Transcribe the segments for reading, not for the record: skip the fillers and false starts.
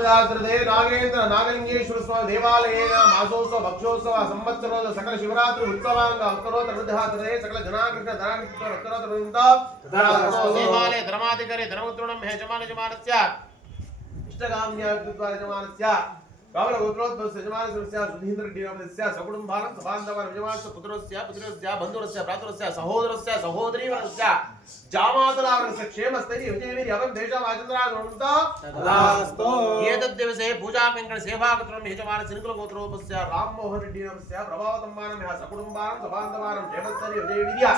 नागेन्द्र नागलिंगेश्वर स्वामी देवालयेन मासोत्सव भक्षोत्सव संवत्सरोत्सव सकल शिवरात्रि उत्सवांग उत्तरोत्तर वृद्धात्रे सकल जनाकृष्ण धनाकृष्ण उत्तरोत्तर देवालय धर्माधिकारी धर्मोत्तरणं हे जमानस्य इष्टकाम्या विद्वान जमानस्य कावल गोत्रोद्भवस्य यजमानस्य सुधीन्द्र डीनवस्य सकुटुंबानं सबान्धवान् यजमानस्य पुत्रस्य बन्धुरस्य भ्रातुरस्य सहोदरस्य सहोदरीवरस्य जामातुलावरस्य क्षेमस्थैर्य विजयवीर्य अवं देशवाचन्द्रानुन्तो तदास्तु एतद्दिवसे पूजा कंकण सेवाकत्रं यजमानस्य निकुल गोत्रोद्भवस्य राममोहन डीनवस्य प्रभावतम्मानं यः सकुटुंबानं सबान्धवानं क्षेमस्थैर्य विजयवीर्य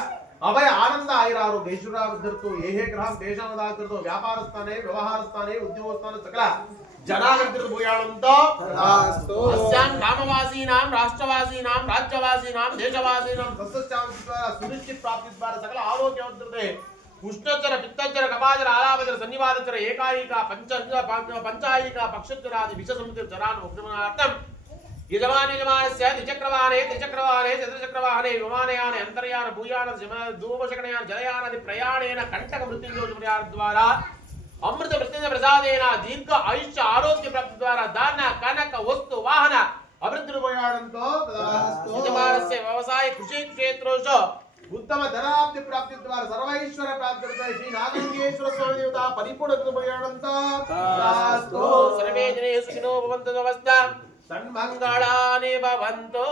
अभय आनंद आयुरारोग्य ऐश्वर्याभिवृद्धिर्तो ये हे ग्रहं देशानुदातृतो व्यापारस्थाने व्यवहारस्थाने उद्योगस्थाने सकल जनागृतिर् भूयाणंतो तदास्तु अस्यां ग्रामवासीनां राष्ट्रवासीनां राज्यवासीनां देशवासीनां सस्यश्याम द्वारा सुनिश्चित प्राप्ति द्वारा सकल आरोग्यवृद्धि उष्णचर पित्तचर कपाचर आलापचर सन्निवादचर एकायिका पंचायिका पक्षचरादि विषसमुद्र चरान उपशमनार्थं यजमानस्य द्विचक्रवाहने चतुर्चक्रवाहने विमानयाने अंतर्यान भूयान धूमशकनयान जलयान आदि प्रयाणेन कंटक मृत्युंजय द्वारा अमृत मृत्युंजय प्रसादेन दीर्घ आयुष्य आरोग्य प्राप्ति द्वारा दान कनक वस्तु वाहन अभिवृद्धिर्भूयाणंतो तदास्तु यजमानस्य व्यवसाय कृषि क्षेत्रेषु उत्तम धनाप्ति प्राप्ति द्वारा सर्वैश्वर्य प्राप्ति श्री नागलिंगेश्वर स्वामी देवता परिपूर्ण भूयाणंतो तदास्तु सर्वे जने सुखिनो भवन्तु नमस्ते सन्मंगलानि भवन्तु